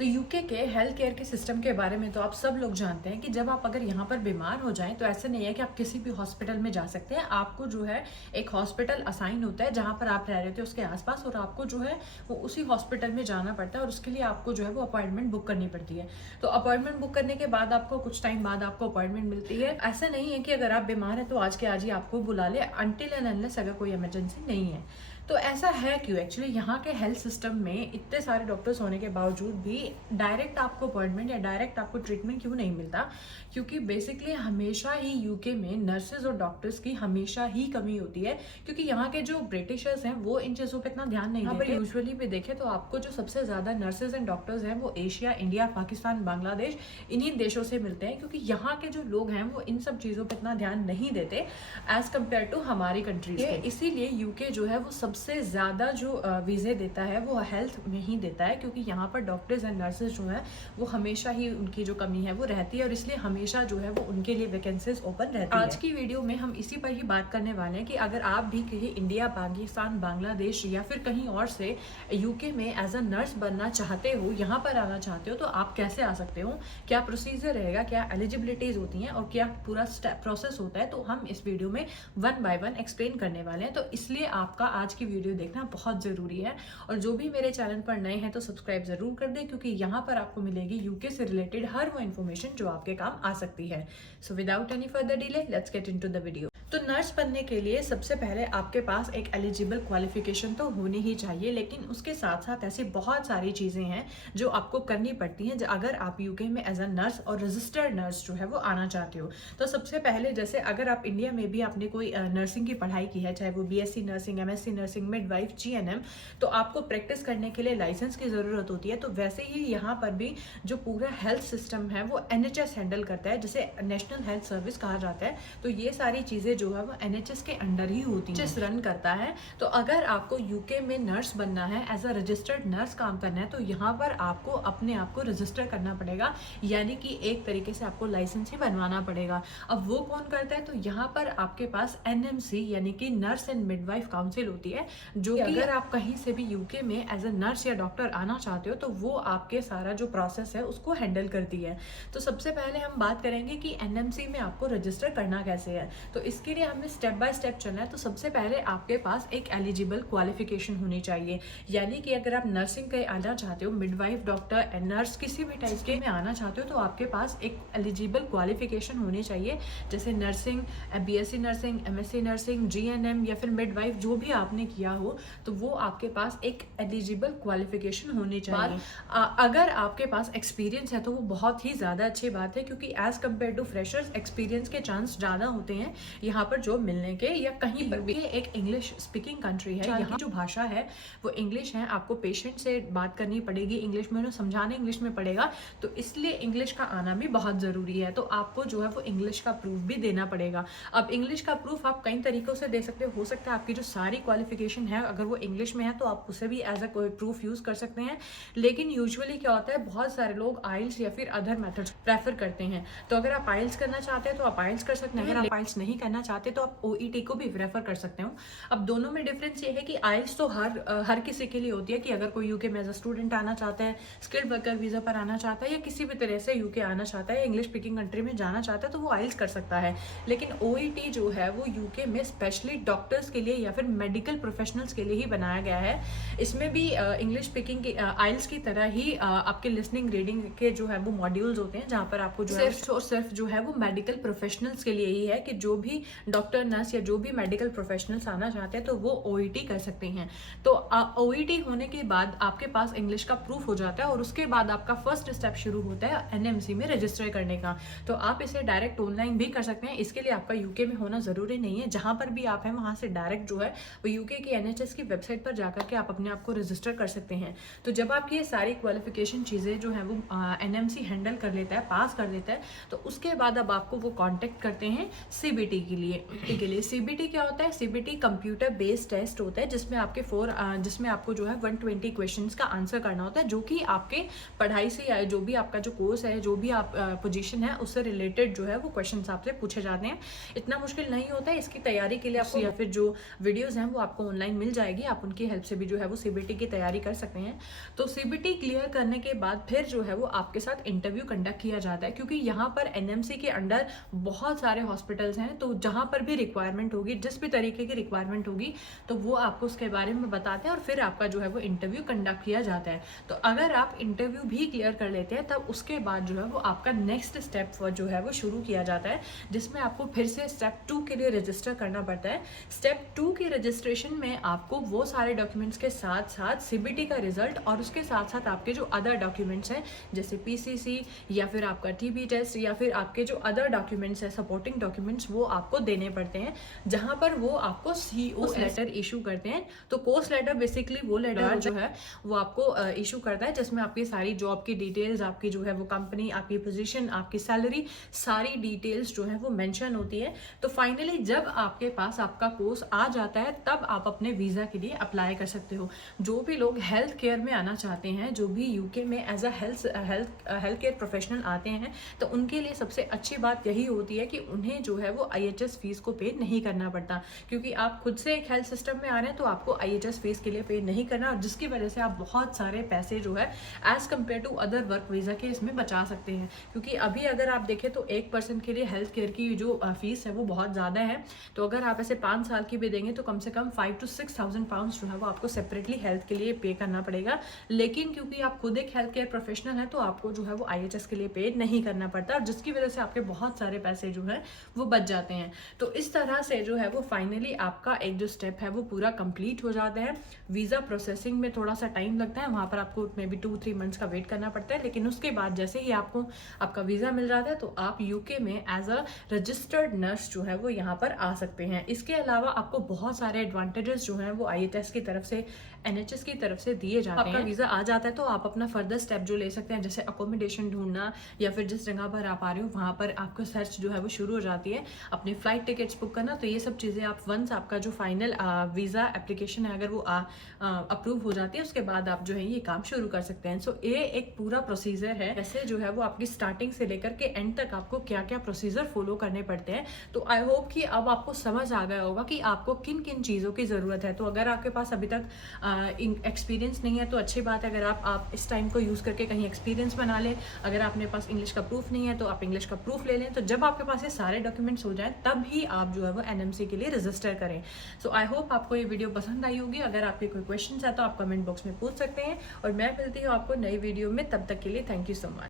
तो यूके के health care के सिस्टम के बारे में तो आप सब लोग जानते हैं कि जब आप अगर यहाँ पर बीमार हो जाएं तो ऐसा नहीं है कि आप किसी भी हॉस्पिटल में जा सकते हैं। आपको जो है एक हॉस्पिटल असाइन होता है जहाँ पर आप रह रहे थे उसके आसपास, और आपको जो है वो उसी हॉस्पिटल में जाना पड़ता है और उसके लिए आपको जो है वो अपॉइंटमेंट बुक करनी पड़ती है। तो अपॉइंटमेंट बुक करने के बाद आपको कुछ टाइम बाद आपको अपॉइंटमेंट मिलती है। ऐसा नहीं है कि अगर आप बीमार हैं तो आज के आज ही आपको बुला ले, अनटिल एंड अनलेस अगर कोई इमरजेंसी नहीं है। तो ऐसा है क्यों? एक्चुअली यहाँ के हेल्थ सिस्टम में इतने सारे डॉक्टर्स होने के बावजूद भी डायरेक्ट आपको अपॉइंटमेंट या डायरेक्ट आपको ट्रीटमेंट क्यों नहीं मिलता? क्योंकि बेसिकली हमेशा ही यूके में नर्सेज और डॉक्टर्स की हमेशा ही कमी होती है, क्योंकि यहाँ के जो ब्रिटिशर्स हैं वो इन चीज़ों पे इतना ध्यान नहीं देते। यूजुअली भी देखें तो आपको जो सबसे ज़्यादा नर्सेज एंड डॉक्टर्स हैं वो एशिया, इंडिया, पाकिस्तान, बांग्लादेश, इन्हीं देशों से मिलते हैं, क्योंकि यहाँ के जो लोग हैं वो इन सब चीज़ों पर इतना ध्यान नहीं देते एज कम्पेयर टू हमारी कंट्रीज के। इसीलिए यूके जो है वो सबसे ज़्यादा जो वीज़े देता है वो हेल्थ में ही देता है, क्योंकि यहाँ पर डॉक्टर्स एंड नर्सेज जो है वो हमेशा ही उनकी जो कमी है वो रहती है, और इसलिए हमेशा जो है वो उनके लिए वैकेंसीज ओपन रहती है। आज की वीडियो में हम इसी पर ही बात करने वाले हैं कि अगर आप भी कहीं इंडिया, पाकिस्तान, बांग्लादेश या फिर कहीं और से यूके में एज अ नर्स बनना चाहते हो, यहाँ पर आना चाहते हो, तो आप कैसे आ सकते हो, क्या प्रोसीजर रहेगा, क्या एलिजिबिलिटीज होती हैं और क्या पूरा प्रोसेस होता है, तो हम इस वीडियो में वन बाय वन एक्सप्लेन करने वाले हैं। तो इसलिए आपका आज की वीडियो देखना बहुत ज़रूरी है, और जो भी मेरे चैनल पर नए हैं तो सब्सक्राइब ज़रूर कर दें, क्योंकि यहाँ पर आपको मिलेगी यूके से रिलेटेड हर वो इन्फॉर्मेशन जो आपके काम आ सकती है। So without any further delay let's get into the video. तो नर्स बनने के लिए सबसे पहले आपके पास एक एलिजिबल क्वालिफिकेशन तो होनी ही चाहिए, लेकिन उसके साथ साथ ऐसी बहुत सारी चीज़ें हैं जो आपको करनी पड़ती हैं अगर आप यूके में एज अ नर्स और रजिस्टर्ड नर्स जो है वो आना चाहते हो। तो सबसे पहले जैसे अगर आप इंडिया में भी आपने कोई नर्सिंग की पढ़ाई की है, चाहे वो BSc nursing, MSc nursing, midwife, GNM, तो आपको प्रैक्टिस करने के लिए लाइसेंस की ज़रूरत होती है। तो वैसे ही यहाँ पर भी जो पूरा हेल्थ सिस्टम है वो एनएचएस हैंडल करता है, जिसे नेशनल हेल्थ सर्विस कहा जाता है। तो ये सारी चीज़ें जो है वो एनएचएस के अंडर ही होती हैं, रन करता है। तो अगर आपको यूके में नर्स बनना है, एज अ रजिस्टर्ड नर्स काम करना है, तो यहाँ पर आपको अपने आप को रजिस्टर करना पड़ेगा, यानी कि एक तरीके से आपको लाइसेंस ही बनवाना पड़ेगा। अब वो कौन करता है? तो यहाँ पर आपके पास एनएमसी यानी कि नर्स एंड मिडवाइफ काउंसिल होती है, जो कि अगर आप कहीं से भी यूके में एज अ नर्स या डॉक्टर आना चाहते हो तो वो आपके सारा जो प्रोसेस है उसको हैंडल करती है। तो सबसे पहले हम बात करेंगे कि एनएमसी में आपको रजिस्टर करना कैसे है। तो इसके लिए हमें स्टेप बाय स्टेप चलना है। तो सबसे पहले आपके पास एक एलिजिबल क्वालिफिकेशन होनी चाहिए, यानी कि अगर आप नर्सिंग के आना चाहते हो, मिडवाइफ, डॉक्टर, नर्स किसी भी टाइप के में आना चाहते हो, तो आपके पास एक एलिजिबल क्वालिफिकेशन होनी चाहिए, जैसे nursing, BSc nursing, MSc nursing, GNM या फिर मिडवाइफ जो भी आपने किया हो, तो वो आपके पास एक एलिजिबल क्वालिफिकेशन होनी चाहिए। अगर आपके पास एक्सपीरियंस है तो वो बहुत ही ज़्यादा अच्छी बात है, क्योंकि as compare to freshers experience के चांस ज़्यादा होते हैं यहाँ पर जॉब मिलने के, या कहीं पर भी। एक इंग्लिश स्पीकिंग कंट्री है, यहाँ की जो भाषा है वो इंग्लिश है। आपको पेशेंट से बात करनी पड़ेगी इंग्लिश में, उन्हें समझाने इंग्लिश में पड़ेगा, तो इसलिए इंग्लिश का आना भी बहुत ज़रूरी है। तो आपको जो है वो इंग्लिश का प्रूफ भी देना पड़ेगा। अब इंग्लिश का प्रूफ आप कई तरीक़ों से दे सकते हो सकता है आपकी जो सारी क्वालिफिकेशन है अगर वो इंग्लिश में है तो आप उसे भी एज अ कोई प्रूफ यूज़ कर सकते हैं, लेकिन यूजुअली क्या होता है, बहुत सारे लोग आइल्स या फिर अदर मेथड्स प्रेफर करते हैं। तो अगर आप आइल्स करना चाहते हैं तो आप आइल्स कर सकते हैं, अगर आप आइल्स नहीं करना चाहते तो आप ओईटी को भी प्रेफर कर सकते हो। अब दोनों में डिफरेंस ये है कि आइल्स तो हर किसी के लिए होती है, कि अगर कोई यूके में एज अ स्टूडेंट आना चाहता है, स्किल्ड वर्कर वीज़ा पर आना चाहता है, या किसी भी तरह से यूके आना चाहता है, इंग्लिश स्पीकिंग कंट्री में जाना चाहता है, तो वो आइल्स कर सकता है। लेकिन ओईटी जो है वो यूके में स्पेशली डॉक्टर्स के लिए या फिर मेडिकल प्रोफेशनल्स के लिए ही बनाया गया है। इसमें भी इंग्लिश स्पीकिंग की आइल्स की तरह ही आपके लिसनिंग, रीडिंग के जो है वो मॉड्यूल्स होते हैं, जहाँ पर आपको जो सिर्फ जो है वो मेडिकल प्रोफेशनल्स के लिए ही है, कि जो भी डॉक्टर, नर्स या जो भी मेडिकल प्रोफेशनल्स आना चाहते हैं तो वो ओईटी कर सकते हैं। तो ओईटी होने के बाद आपके पास इंग्लिश का प्रूफ हो जाता है, और उसके बाद आपका फर्स्ट स्टेप शुरू होता है एनएमसी में रजिस्टर करने का। तो आप इसे डायरेक्ट ऑनलाइन भी कर सकते हैं, इसके लिए आपका यूके में होना ज़रूरी नहीं है। जहाँ पर भी आप हैं वहाँ से डायरेक्ट जो है वो यूके की एनएचएस की वेबसाइट पर जाकर के आप अपने आप को रजिस्टर कर सकते हैं। तो जब आपकी ये सारी क्वालिफिकेशन चीज़ें जो है वो एनएमसी हैंडल कर लेता है, पास कर लेता है, तो उसके बाद अब आपको वो कॉन्टेक्ट करते हैं सीबीटी के के लिए सीबीटी क्या होता है? सीबीटी कंप्यूटर बेस्ड टेस्ट होता है जिसमें आपको जो है 120 क्वेश्चंस का आंसर करना होता है, जो कि आपके पढ़ाई से या जो भी आपका जो कोर्स है, जो भी आप पोजीशन है, उससे रिलेटेड जो है वो क्वेश्चंस आपसे पूछे जाते हैं। इतना मुश्किल नहीं होता है। इसकी तैयारी के लिए आपको या फिर जो वीडियोस हैं वो आपको ऑनलाइन मिल जाएगी, आप उनकी हेल्प से भी जो है वो सीबीटी की तैयारी कर सकते हैं। तो सीबीटी क्लियर करने के बाद फिर जो है वो आपके साथ इंटरव्यू कंडक्ट किया जाता है, क्योंकि यहाँ पर एनएमसी के अंडर बहुत सारे हॉस्पिटल्स हैं, तो जहाँ पर भी रिक्वायरमेंट होगी, जिस भी तरीके की रिक्वायरमेंट होगी, तो वो आपको उसके बारे में बताते हैं और फिर आपका जो है वो इंटरव्यू कंडक्ट किया जाता है। तो अगर आप इंटरव्यू भी क्लियर कर लेते हैं तब उसके बाद जो है वो आपका नेक्स्ट स्टेप जो है वो शुरू किया जाता है, जिसमें आपको फिर से स्टेप 2 के लिए रजिस्टर करना पड़ता है। स्टेप 2 की रजिस्ट्रेशन में आपको वो सारे डॉक्यूमेंट्स के साथ साथ सीबीटी का रिजल्ट और उसके साथ साथ आपके जो अदर डॉक्यूमेंट्स हैं, जैसे पीसीसी या फिर आपका टीबी टेस्ट या फिर आपके जो अदर डॉक्यूमेंट्स हैं, सपोर्टिंग डॉक्यूमेंट्स, वो आपको देने पड़ते हैं, जहां पर वो आपको सीओएस लेटर इशू करते हैं। तो कोर्स लेटर बेसिकली वो लेटर जो है वो आपको इशू करता है, जिसमें आपकी सारी जॉब की डिटेल्स, आपकी जो है वो कंपनी, आपकी पोजीशन, आपकी सैलरी, सारी डिटेल्स जो है वो मेंशन होती है। तो फाइनली जब आपके पास आपका कोर्स आ जाता है तब आप अपने वीज़ा के लिए अप्लाई कर सकते हो। जो भी लोग हेल्थ केयर में आना चाहते हैं, जो भी यूके में as a health care professional आते हैं, तो उनके लिए सबसे अच्छी बात यही होती है कि उन्हें जो है वो IHS फीस को पे नहीं करना पड़ता, क्योंकि आप खुद से एक हेल्थ सिस्टम में आ रहे हैं तो आपको IHS फीस के लिए पे नहीं करना, जिसकी वजह से आप बहुत सारे पैसे जो है as compare to other work visa के इसमें बचा सकते हैं। क्योंकि अभी अगर आप देखें तो एक पर्सन के लिए हेल्थ केयर की जो फीस है वो बहुत ज़्यादा है। तो अगर आप ऐसे 5 साल की भी देंगे तो कम से कम 5 to 6,000 पाउंड्स जो है वो आपको सेपरेटली हेल्थ के लिए पे करना पड़ेगा। लेकिन क्योंकि आप खुद एक हेल्थ केयर प्रोफेशनल हैं तो आपको जो है वो IHS के लिए पे नहीं करना पड़ता, जिसकी वजह से आपके बहुत सारे पैसे जो है वो बच जाते हैं। तो इस तरह से जो है वो फाइनली आपका एक जो स्टेप है वो पूरा कंप्लीट हो जाता है। वीज़ा प्रोसेसिंग में थोड़ा सा टाइम लगता है, वहाँ पर आपको मे बी 2-3 मंथ्स का वेट करना पड़ता है, लेकिन उसके बाद जैसे ही आपको आपका वीज़ा मिल जाता है तो आप यूके में एज अ रजिस्टर्ड नर्स जो है वो यहाँ पर आ सकते हैं। इसके अलावा आपको बहुत सारे एडवांटेजेस जो हैं वो IHS की तरफ से, NHS की तरफ से दिए जाते हैं। आपका वीज़ा आ जाता है तो आप अपना फर्दर स्टेप जो ले सकते हैं, जैसे अकोमोडेशन ढूंढना या फिर जिस जगह पर आप आ रहे हो वहाँ पर आपको सर्च जो है वो शुरू हो जाती है, अपनी फ्लाइट टिकट्स बुक करना। तो ये सब चीज़ें आप वंस आपका जो फाइनल वीज़ा एप्लीकेशन है अगर वो अप्रूव हो जाती है, उसके बाद आप जो है ये काम शुरू कर सकते हैं। सो ये एक पूरा प्रोसीजर है। वैसे जो है वो आपकी स्टार्टिंग से लेकर के एंड तक आपको क्या क्या प्रोसीजर फॉलो करने पड़ते हैं। तो आई होप कि अब आपको समझ आ गया होगा कि आपको किन किन चीज़ों की ज़रूरत है। तो अगर आपके पास अभी तक एक्सपीरियंस नहीं है तो अच्छी बात है, अगर आप इस टाइम को यूज़ करके कहीं एक्सपीरियंस बना लें। अगर आपने पास इंग्लिश का प्रूफ नहीं है तो आप इंग्लिश का प्रूफ ले लें। तो जब आपके पास ये सारे डॉक्यूमेंट्स हो जाएं तब ही आप जो है वो NMC के लिए रजिस्टर करें। सो आई होप आपको ये वीडियो पसंद आई होगी। अगर आपके कोई क्वेश्चन है तो आप कमेंट बॉक्स में पूछ सकते हैं और मैं मिलती हूँ आपको नई वीडियो में। तब तक के लिए थैंक यू सो मच।